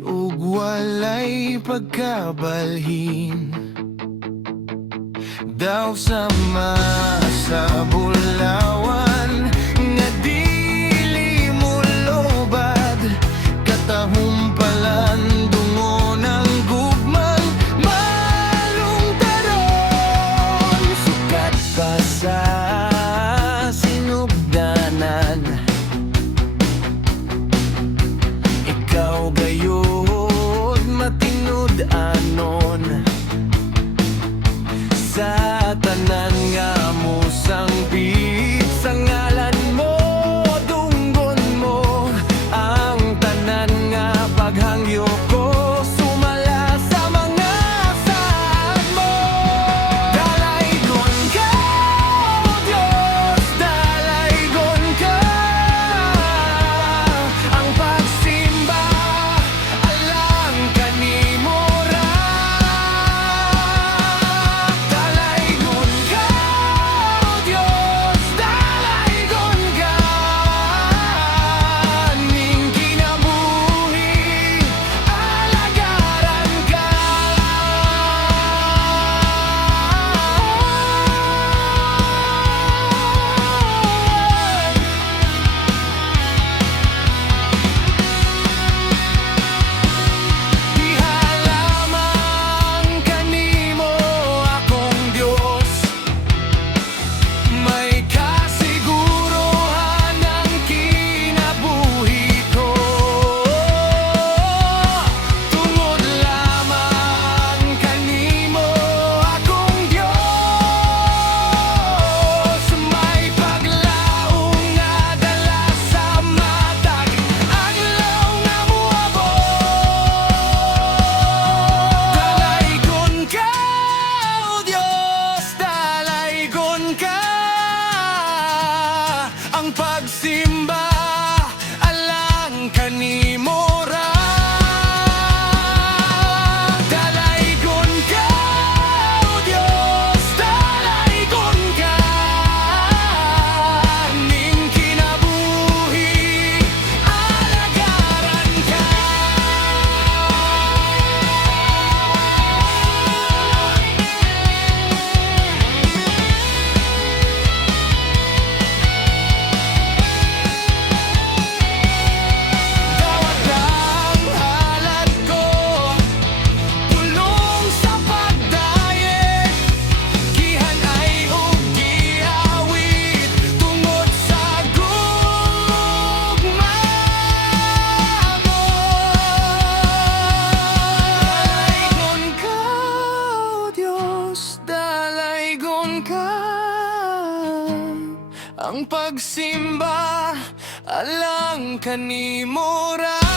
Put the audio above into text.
ug walay pagkabalhin. Daw sama sa bulawan nga dili mo lobad, katahumpalan dungo ng gugmang malungtaron. Sukat pa sa sinugdanan, ikaw gayod matinud-anon. Sa tanan nga musang pit sa ngalan mo, dunggon mo ang tanan nga paghangyo ko, sumala sa mga saad mo. Dalaygon ka, O Diyos, dalaygon ka. Ang pagsimba alang kanimo ra. Dalaygon ka, O Diyos, dalaygon ka. Ning kinabuhi alagaran ka. Diha lamang kanimo akong Diyos, may kasiguruhan ang kinabuhi ko. Tungod lamang kanimo akong Diyos, may paglaong nga dala sa matag adlaw nga moabot. Dalaygon ka, O Diyos, dalaygon ka. Ang pagsimba alang kanimo ra. Dalaygon ka, O Diyos, dalaygon ka. Ning kinabuhi alagaran ka. Dawat ang halad ko, pulong sa pagdayeg, gihanay ug giawit tungod sa gugma mo. Dalaygon ka, O Diyos, dalaygon ka. Ang pagsimba alang kanimo ra.